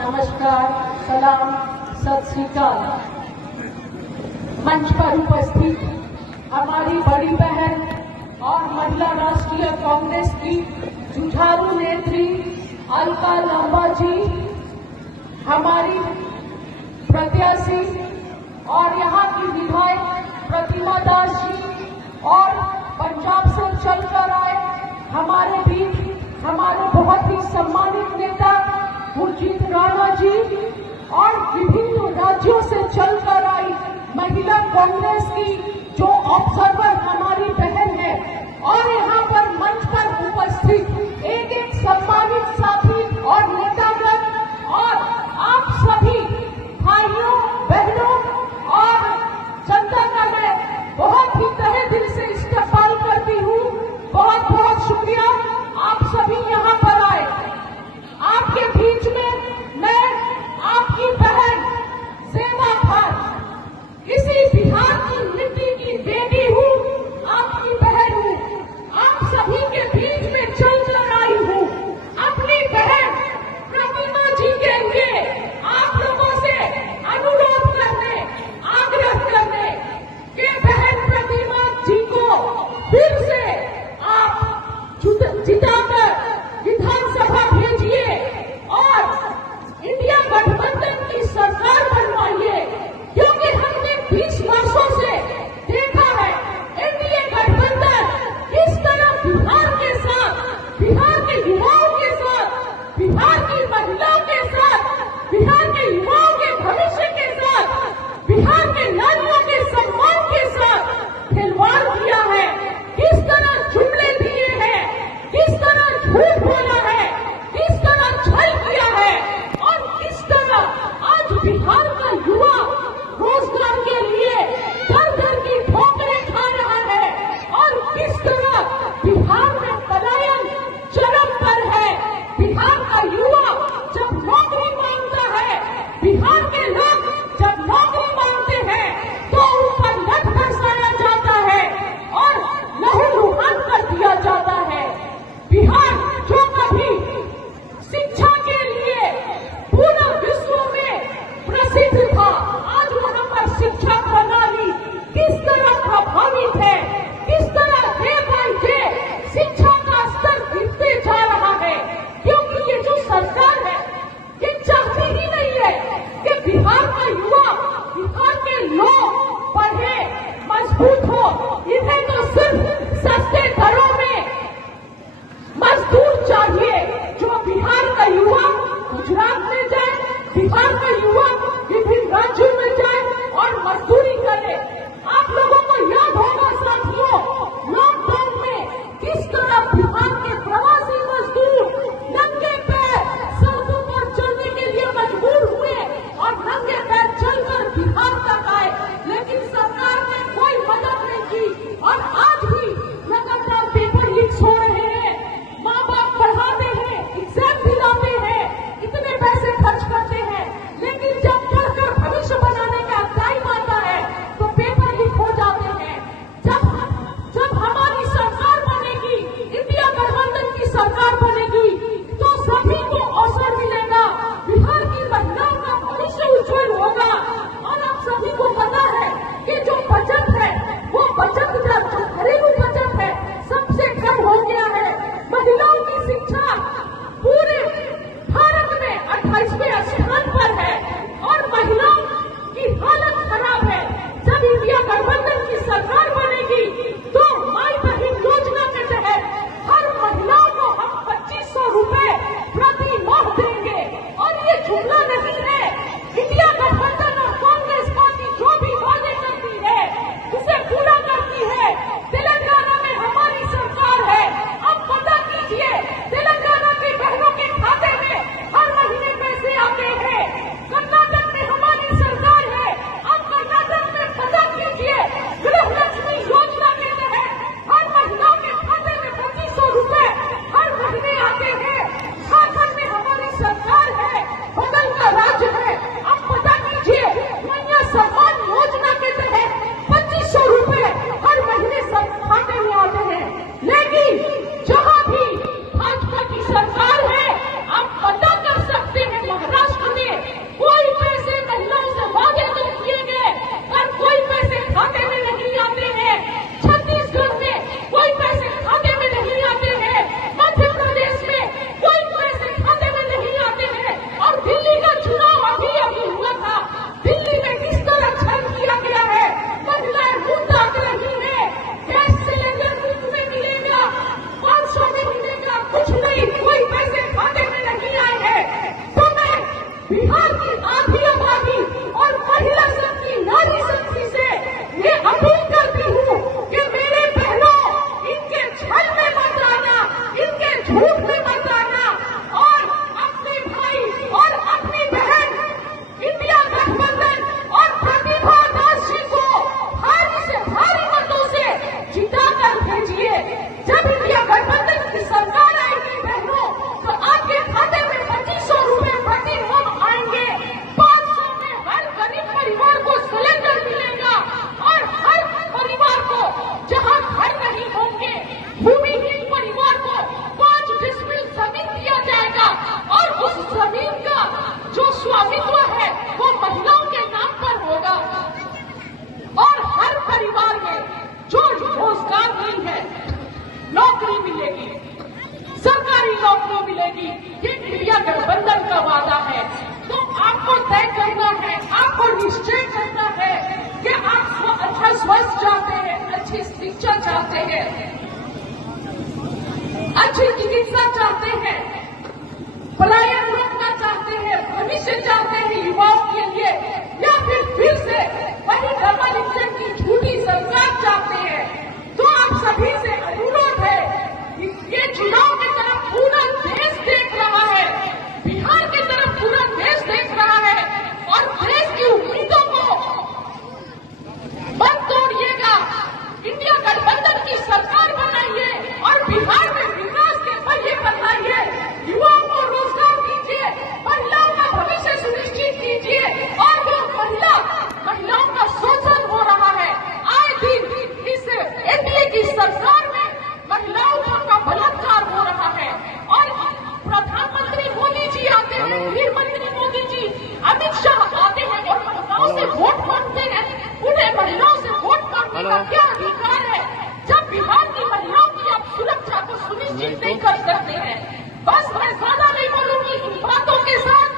नमस्कार, सलाम, सत श्री अकाल। मंच पर उपस्थित हमारी बड़ी बहन और महिला राष्ट्रीय कांग्रेस की जुझारू नेत्री अलका लांबा जी, हमारी प्रत्याशी और यहाँ की विधायक प्रतिमा दास जी और पंजाब से चलकर आए हमारे बीच हमारे बहुत ही सम्मानित नेता गुरजीत राणा जी और विभिन्न राज्यों से चलकर आई महिला कांग्रेस की जो ऑब्जर्वर हमारी बहन है और यहाँ पर मंच पर उपस्थित एक एक सम्मानित साथी और नेतागण और आप सभी भाइयों बहनों और जनता का मैं बहुत ही तहे दिल से इस्तकबाल करती हूँ। बहुत बहुत शुक्रिया, आप सभी यहाँ पर आए। आपके बीच में मैं आपकी बहन ज़ेबा खान, इसी बिहार की मिट्टी की बेटी हूँ, आपकी बहन हूँ। बिहार की आधी आबादी और महिला शक्ति, नारी शक्ति से ये अपील करती हूँ कि मेरे बहनों, इनके छल में मत आना, इनके झूठ में मत आना और अपने भाई और अपनी बहन इंडिया गठबंधन और प्रतिभा दास जी को भारी से भारी मतों से जिताकर भेजिए। जब इंडिया गठबंधन की सरकार आएगी बहनों, तो आपके खाते में 2500 रुपए प्रति माह आएंगे। 500 में हर गरीब परिवार को सिलेंडर मिलेगा और हर परिवार को जहां घर नहीं होंगे, भूमिहीन परिवार को 5 डिसमिल जमीन दिया जाएगा और उस जमीन का जो स्वामित्व है वो महिलाओं के नाम पर होगा। और हर परिवार में जो रोजगार नहीं है, नौकरी मिलेगी, सरकारी नौकरी मिलेगी। ये इंडिया गठबंधन का वादा है। तो आपको तय करना है, आपको निश्चय करना है कि आप अच्छा स्वास्थ्य चाहते हैं, अच्छी शिक्षा चाहते हैं, अच्छी चिकित्सा चाहते हैं, पलायन रोकना चाहते हैं, भविष्य चाहते हैं युवाओं के लिए, या फिर से वही डबल इंजन की झूठी सरकार चाहते हैं। तो आप सभी से अनुरोध है, ये चुनाव की तरफ पूरा देश देख रहा है, बिहार की तरफ पूरा देश देख रहा है और देश की उम्मीदों को मत तोड़िएगा। इंडिया गठबंधन की सरकार बनाइए और बिहार में विकास के पहिए बनाइए, युवाओं को रोजगार दीजिए, महिलाओं का भविष्य सुनिश्चित कीजिए। और जो महिलाओं का शोषण हो रहा है, आए दिन इस एनडीए की सरकार में महिलाओं का बलात्कार हो रहा है। और प्रधानमंत्री मोदी जी आते हैं, गृह मंत्री मोदी जी, अमित शाह आते हैं और महिलाओं से वोट मांगते हैं। उन्हें महिलाओं से वोट मांगने का क्या अधिकार है जब बिहार की महिलाओं की आप सुरक्षा को सुनिश्चित नहीं कर सकते हैं? बस मैं ज्यादा नहीं बोलूंगी, इन बातों के साथ